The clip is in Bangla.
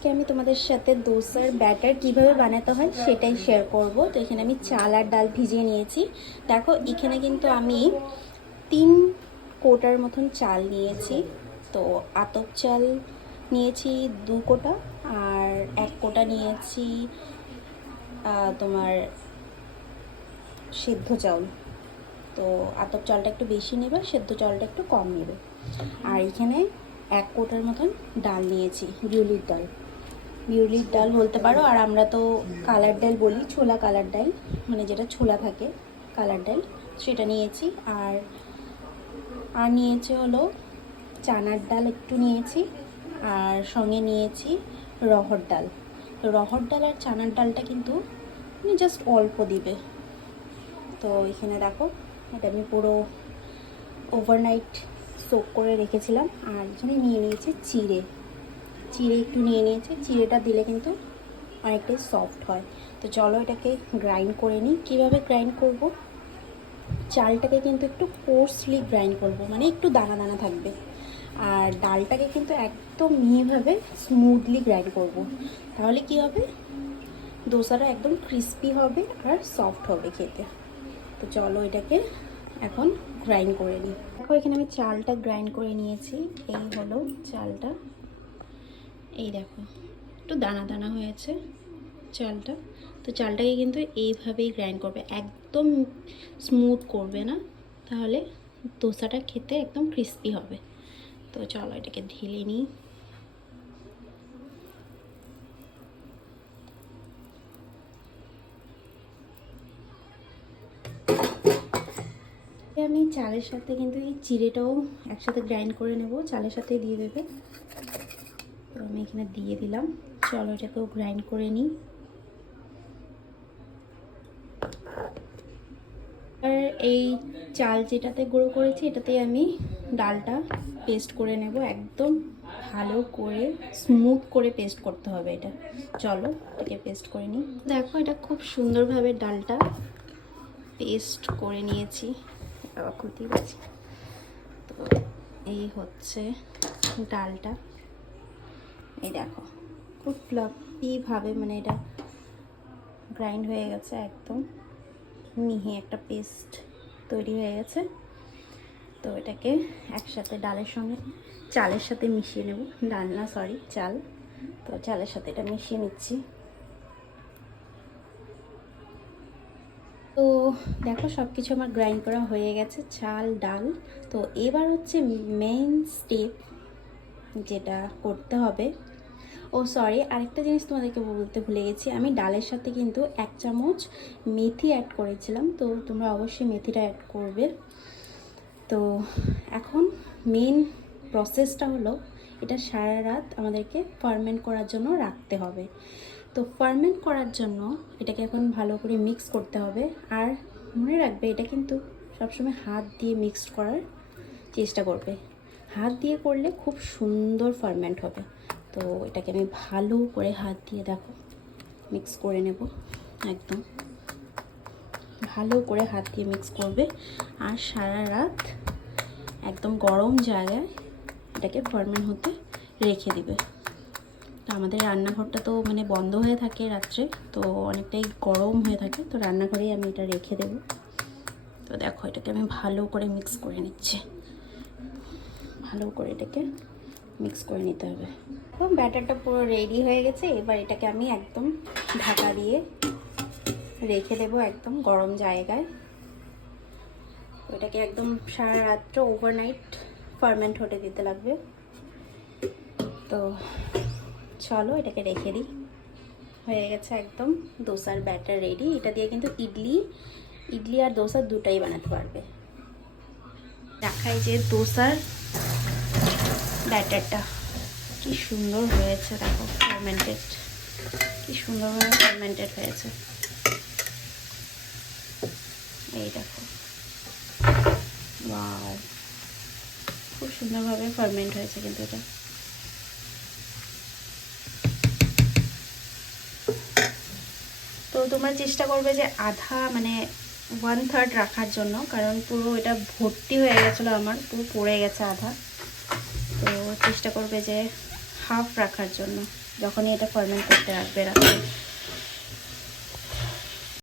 আজকে আমি তোমাদের সাথে দোসার ব্যাটার কীভাবে বানাতে হয় সেটাই শেয়ার করব। তো এখানে আমি চাল আর ডাল ভিজিয়ে নিয়েছি। দেখো, এখানে কিন্তু আমি তিন কোটার মতন চাল নিয়েছি। তো আতপ চাল নিয়েছি দু কোটা আর এক কোটা নিয়েছি তোমার সিদ্ধ চাউল তো আতপ চালটা একটু বেশি নেবে, সেদ্ধ চালটা একটু কম নেবে। আর এখানে এক কোটার মতন ডাল নিয়েছি, বিউলির ডাল। বিউলির ডাল বলতে পারো, আর আমরা তো কালার ডাল বলি, ছোলা কালার ডাল মানে যেটা ছোলা থাকে, কালার ডাল, সেটা নিয়েছি। আর আর নিয়েছি হলো চানার ডাল একটু নিয়েছি, আর সঙ্গে নিয়েছি রহর ডাল। তো রহর ডাল আর চানার ডালটা কিন্তু জাস্ট অল্প দিবে। তো এখানে দেখো, এটা আমি পুরো ওভারনাইট সোক করে রেখেছিলাম, আর এখানে নিয়ে নিয়েছি চিড়ে। চিড়ে একটু নিয়ে নিয়েছি। চিড়েটা দিলে কিন্তু অনেকটাই সফট হয়। তো চলো এটাকে গ্রাইন্ড করে নিই। কীভাবে গ্রাইন্ড করব? চালটাকে কিন্তু একটু কোর্সলি গ্রাইন্ড করব। মানে একটু দানা দানা থাকবে। আর ডালটাকে কিন্তু একদম মিহিভাবে স্মুথলি গ্রাইন্ড করব। তাহলে কি হবে? দোসাটা একদম ক্রিস্পি হবে আর সফট হবে খেতে। তো চলো এটাকে এখন গ্রাইন্ড করে নিই। দেখো, এখানে আমি চালটা গ্রাইন্ড করে নিয়েছি। এই হলো চালটা। এই দেখো, একটু দানা দানা হয়েছে চালটা। তো চালটাকে কিন্তু এইভাবেই গ্রাইন্ড করবে, একদম স্মুথ করবে না, তাহলে দোসাটা খেতে একদম ক্রিস্পি হবে। তো চলো এটাকে ঢেলে নিই। আমি চালের সাথে কিন্তু এই চিড়েটাও একসাথে গ্রাইন্ড করে নেব, চালের সাথে দিয়ে দেবে। তো আমি এখানে দিয়ে দিলাম। চলো এটাকেও গ্রাইন্ড করে নিই। আর এই চাল যেটাতে গুঁড়ো করেছি এটাতে আমি ডালটা পেস্ট করে নেব একদম ভালো করে স্মুথ করে পেস্ট করতে হবে এটা। চলো এটাকে পেস্ট করে নিই। দেখো এটা খুব সুন্দরভাবে ডালটা পেস্ট করে নিয়েছি। বাবা ক্ষতি গেছে তো এই হচ্ছে ডালটা। এই দেখো, খুব ফ্লাফিভাবে মানে এটা গ্রাইন্ড হয়ে গেছে একদম। মিহি একটা পেস্ট তৈরি হয়ে গেছে। তো এটাকে একসাথে ডালের সঙ্গে, চালের সাথে মিশিয়ে নেব। ডাল না সরি চাল। তো চালের সাথে এটা মিশিয়ে নিচ্ছি। তো দেখো সব কিছু আমার গ্রাইন্ড করা হয়ে গেছে, চাল, ডাল। তো এবার হচ্ছে মেইন স্টেপ যেটা করতে হবে। ও সরি আরেকটা জিনিস তোমাদেরকে বলতে ভুলে গেছি। আমি ডালের সাথে কিন্তু এক চামচ মেথি অ্যাড করেছিলাম, তো তোমরা অবশ্যই মেথিটা অ্যাড করবে। তো এখন মেন প্রসেসটা হলো, এটা সারা রাত আমাদেরকে ফার্মেন্ট করার জন্য রাখতে হবে। তো ফার্মেন্ট করার জন্য এটাকে এখন ভালো করে মিক্স করতে হবে, আর মনে রাখবে এটা কিন্তু সবসময় হাত দিয়ে মিক্সড করার চেষ্টা করবে। হাত দিয়ে করলে খুব সুন্দর ফার্মেন্ট হবে। তো এটাকে আমি ভালো করে হাত দিয়ে দেখো মিক্স করে নেব, একদম। ভালো করে হাত দিয়ে মিক্স করবে আর সারা রাত একদম গরম জায়গায় এটাকে ফার্মেন্ট হতে রেখে দিবে। তো আমাদের রান্নাঘরটা তো মানে বন্ধ হয়ে থাকে রাত্রে, তো অনেকটাই গরম হয়ে থাকে, তো রান্নাঘরেই আমি এটা রেখে দেবো। তো দেখো এটাকে আমি ভালো করে মিক্স করে নিচ্ছি। ভালো করে এটাকে মিক্স করে নিতে হবে। তো ব্যাটারটা পুরো রেডি হয়ে গেছে, এবার এটাকে আমি একদম ঢাকা দিয়ে রেখে দেবো একদম গরম জায়গায়। তো এটাকে একদম সারা রাত্র ওভারনাইট ফার্মেন্ট হতে দিতে লাগবে। তো চলো এটাকে রেখে দিই। হয়ে গেছে একদম দোসার ব্যাটার রেডি এটা দিয়ে কিন্তু ইডলি ইডলি আর দোসা দুটাই বানাতে পারবে। দেখাই যে দোসার ব্যাটারটা। কি সুন্দর হয়েছে, দেখো ফার্মেন্টেড কি সুন্দরভাবে ফার্মেন্টেড হয়েছে। এই দেখো। খুব সুন্দরভাবে ফার্মেন্ট হয়েছে কিন্তু এটা। তো তোমরা চেষ্টা করবে যে আধা মানে ওয়ান থার্ড রাখার জন্য, কারণ পুরো এটা ভর্তি হয়ে গেছিল আমার, পুরো পড়ে গেছে আধা। তো চেষ্টা করবে যে হাফ রাখার জন্য যখনই এটা ফরমেন্ট করতে রাখবে রাখবে